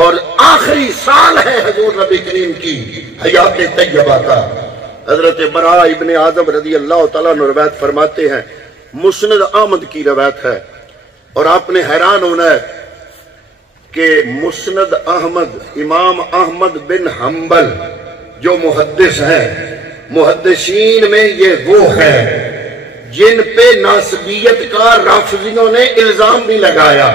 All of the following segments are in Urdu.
اور آخری سال ہے حضور نبی کریم کی حیات طیبہ کا۔ حضرت براء ابن عازب رضی اللہ تعالیٰ عنہ روایت فرماتے ہیں، مسند احمد کی روایت ہے، اور آپ نے حیران ہونا ہے کہ مسند احمد، امام احمد بن حنبل جو محدث ہیں، محدثین میں یہ وہ ہیں جن پہ ناسبیت کا رافضیوں نے الزام بھی لگایا۔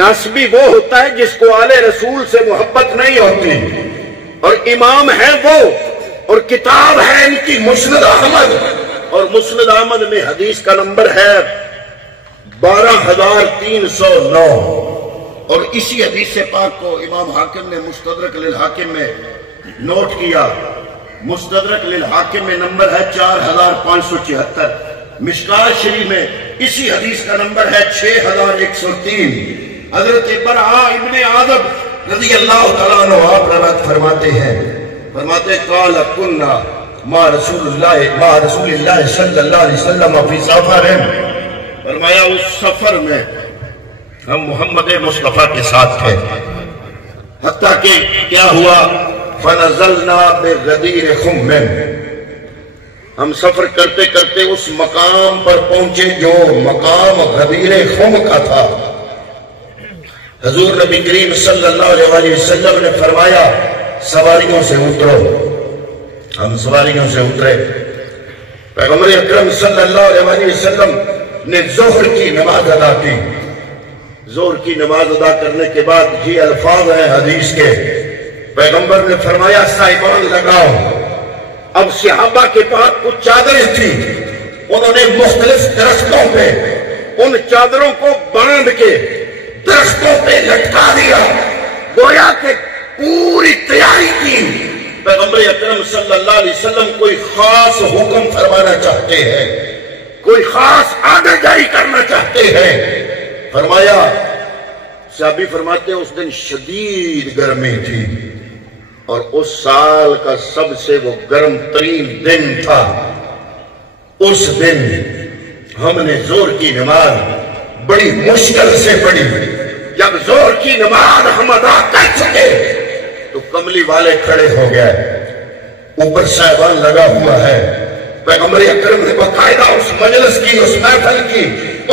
ناسبی وہ ہوتا ہے جس کو آل رسول سے محبت نہیں ہوتی، اور امام ہے وہ، اور کتاب ہے ان کی مسند احمد، اور مسند احمد میں حدیث کا نمبر ہے 12309، اور اسی حدیث پاک کو امام حاکم نے مستدرک للحاکم میں نوٹ کیا۔ مستدرک للحاکم میں نمبر ہے 4576، مشکات شریف میں اسی حدیث کا نمبر ہے 6103۔ حضرت براء ابن عازب رضی اللہ تعالیٰ عنہ آپ روایت فرماتے ہیں، فرماتے قال کنا ما رسول اللہ صلی اللہ علیہ وسلم فی سفر، فرمایا اس سفر میں ہم محمد مصطفیٰ کے ساتھ تھے، حتیٰ کہ کیا ہوا فنزلنا بغدیر خم، ہم سفر کرتے کرتے اس مقام پر پہنچے جو مقام غدیر خم کا تھا۔ حضور نبی کریم صلی اللہ علیہ وسلم نے فرمایا سواریوں سے اترو، ہم سواریوں سے اترے۔ پیغمبر اکرم صلی اللہ علیہ وسلم نے ظہر کی نماز ادا کی۔ ظہر کی نماز ادا کرنے کے بعد یہ الفاظ ہیں حدیث کے، پیغمبر نے فرمایا سائبان لگاؤ۔ اب صحابہ کے پاس کچھ چادریں تھی، انہوں نے مختلف درختوں پہ ان چادروں کو باندھ کے درختوں پہ لٹکا دیا، گویا کہ پوری تیاری کی۔ پیغمبر اکرم صلی اللہ علیہ وسلم کوئی خاص حکم فرمانا چاہتے ہیں، کوئی خاص آرڈر جاری کرنا چاہتے ہیں۔ فرمایا، صحابی فرماتے ہیں اس دن شدید گرمی تھی، اور اس سال کا سب سے وہ گرم ترین دن تھا۔ اس دن ہم نے ظہر کی نماز بڑی مشکل سے پڑھی۔ جب ظہر کی نماز ہم ادا کر چکے تو کملی والے کھڑے ہو گئے، اوپر صاحبان لگا ہوا ہے۔ پیغمبر اکرم نے باقاعدہ اس مجلس کی، اس محفل کی،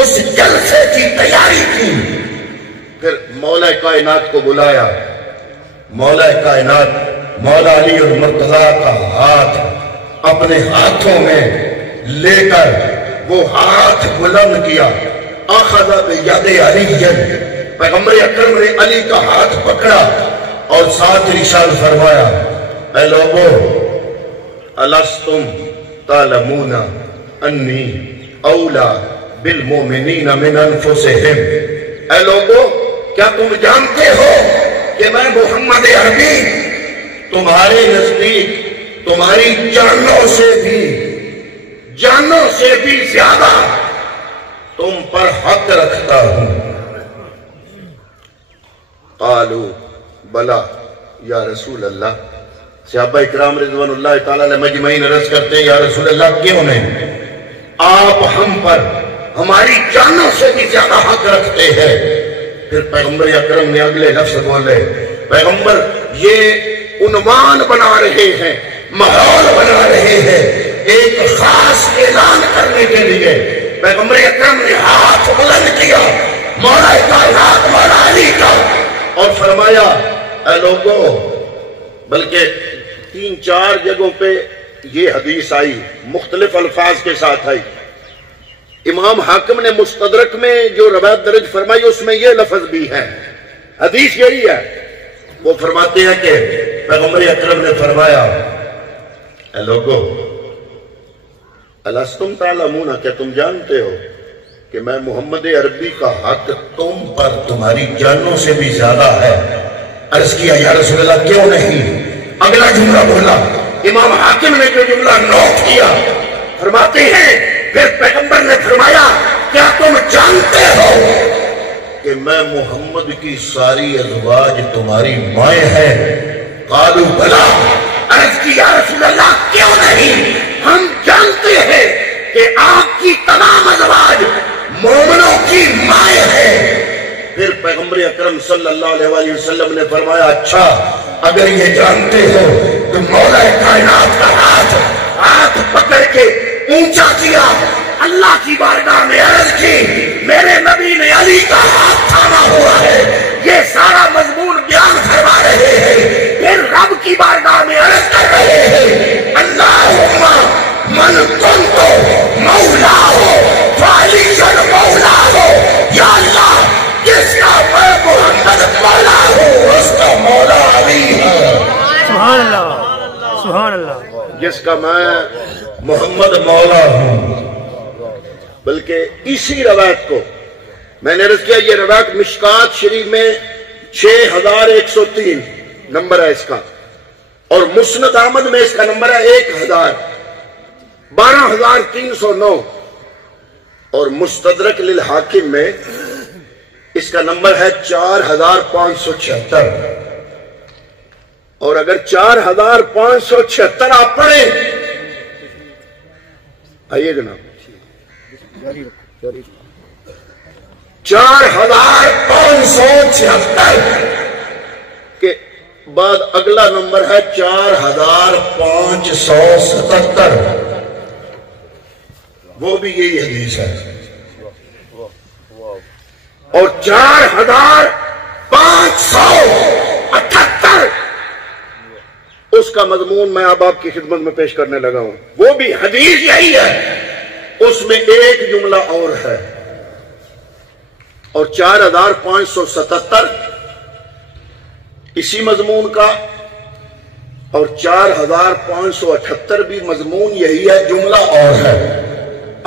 اس جلسے کی تیاری کی۔ پھر مولا کائنات کو بلایا۔ مولا کائنات مولا علی المرتضیٰ کا ہاتھ اپنے ہاتھوں میں لے کر وہ ہاتھ بلند کیا، اخذ بید علی، پیغمبر اکرم نے علی کا ہاتھ پکڑا اور ساتھ ارشاد فرمایا، اے لوگو الستم تعلمون انی اولا بالمومنین من انفسہم، اے لوگو کیا تم جانتے ہو کہ میں محمد عربی تمہارے نزدیک تمہاری جانوں سے بھی زیادہ تم پر حق رکھتا ہوں۔ قالوا بلا یا رسول اللہ، صحابہ اکرام رضوان اللہ تعالیٰ علیہ مجمعین عرض کرتے ہیں، یا رسول اللہ کیوں نہیں؟ آپ ہم پر ہماری جانوں سے بھی زیادہ حق رکھتے ہیں۔ پھر پیغمبر اکرم نے اگلے لفظ بولے، پیغمبر یہ عنوان بنا رہے ہیں، ماحول بنا رہے ہیں ایک خاص اعلان کرنے کے لیے۔ پیغمبر اکرم نے ہاتھ بلند کیا مولا کائنات مولا علی کا اور فرمایا، اے لوگو، بلکہ 3-4 جگہوں پہ یہ حدیث آئی، مختلف الفاظ کے ساتھ آئی۔ امام حاکم نے مستدرک میں جو روایت درج فرمائی اس میں یہ لفظ بھی ہے، حدیث یہی ہے۔ وہ فرماتے ہیں کہ پیغمبر اکرم نے فرمایا، اے لوگو الستم تعلمون، کیا تم جانتے ہو کہ میں محمد عربی کا حق تم پر تمہاری جانوں سے بھی زیادہ ہے؟ عرض کیا، یا رسول اللہ کیوں نہیں؟ اگلا جملہ بولا، امام حاکم نے جو جملہ نوٹ کیا، فرماتے ہیں پھر پیغمبر نے فرمایا، کیا تم جانتے ہو کہ میں محمد کی ساری ازواج تمہاری مائیں ہیں؟ قالوا بلا، عرض کی، یا رسول اللہ کیوں نہیں؟ ہم جانتے ہیں کہ آپ کی تمام ازواج مومنوں کی مائیں ہیں۔ پھر پیغمبر اکرم صلی اللہ علیہ وآلہ وسلم نے فرمایا اچھا اگر یہ جانتے ہو تو مولا کائنات کا ہاتھ پکڑ کے اونچا کیا، اللہ کی بارگاہ میں عرض کی میرے نبی نے علی کا ہاتھ تھاما ہوا ہے، یہ سارا مضمون بیان فرما رہے ہیں، پھر رب کی بارگاہ میں عرض کر رہے ہیں اللہم من کنت مولا ہو فعلی مولا ہو، یا اللہ جس کا میں محمد مولا ہوں اس کا مولا علی ہے۔ سبحان اللہ سبحان اللہ۔ جس کا میں محمد مولا ہوں، بلکہ اسی روایت کو میں نے عرض کیا، یہ روایت مشکات شریف میں 6103 نمبر ہے اس کا، اور مسند احمد میں اس کا نمبر ہے 1,012,309، اور مستدرک للحاکم میں اس کا نمبر ہے 4,576۔ اور اگر 4,576 آپ پڑھیں، آئیے جناب 4,576 کے بعد اگلا نمبر ہے 4,577، وہ بھی یہی حدیث ہے، اور 4,578 اس کا مضمون میں اب آپ کی خدمت میں پیش کرنے لگا ہوں، وہ بھی حدیث یہی ہے، اس میں ایک جملہ اور ہے، اور 4,577 اسی مضمون کا، اور 4,578 بھی مضمون یہی ہے، جملہ اور ہے۔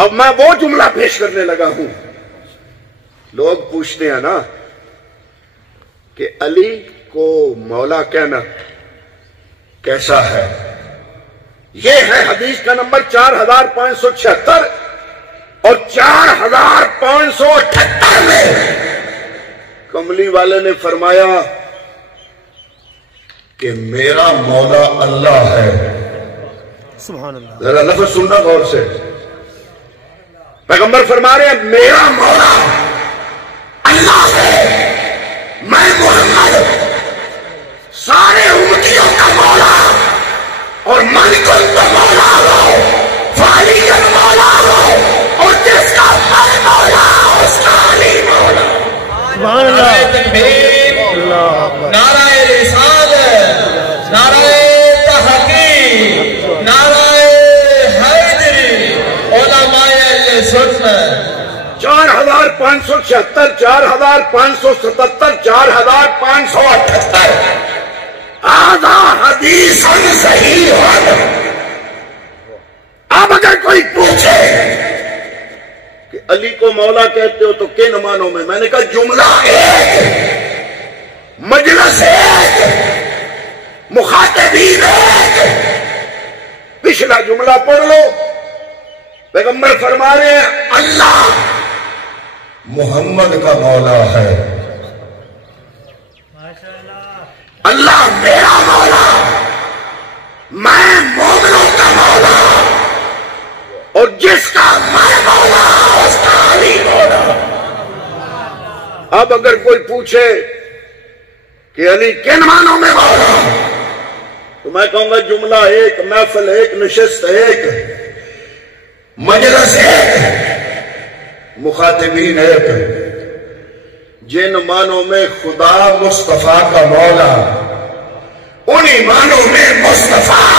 اب میں وہ جملہ پیش کرنے لگا ہوں۔ لوگ پوچھتے ہیں نا کہ علی کو مولا کہنا کیسا ہے، یہ ہے حدیث کا نمبر 4,576، اور 4,578 میں کملی والے نے فرمایا کہ میرا مولا اللہ ہے۔ سبحان اللہ۔ ذرا لفظ سننا غور سے، پیغمبر فرما رہے ہیں میرا مولا اللہ ہے، میں محمد سارے امتیوں کا مولا، اور من کنت مولا ہو فعلی مولا ہو، اور جس کا میں مولا اس کا علی مولا۔ سبحان اللہ۔ تکبیر، اللہ اکبر۔ نعرہ رسالت، نعرہ تحقیق، نعرہ حیدری، علماء اہل سنت۔ 4,576، 4,577، 4,578 آدھا حدیث صحیح ہے۔ اب اگر کوئی پوچھے کہ علی کو مولا کہتے ہو تو کن معنوں میں، میں نے کہا جملہ ایک، مجلس ایک، مخاطبین ایک۔ پچھلا جملہ پڑھ لو، پیغمبر فرما رہے ہیں اللہ محمد کا مولا ہے، اللہ میرا مولا، میں مومنوں کا مولا، اور جس کا میں مولا اس کا علی مولا۔ اب اگر کوئی پوچھے کہ علی کن معنوں میں مولا، تو میں کہوں گا جملہ ایک، محفل ایک، نشست ایک، مجلس ایک، مخاطبین ایک۔ جن معنوں میں خدا مصطفیٰ کا مولا، انہی معنوں میں مصطفیٰ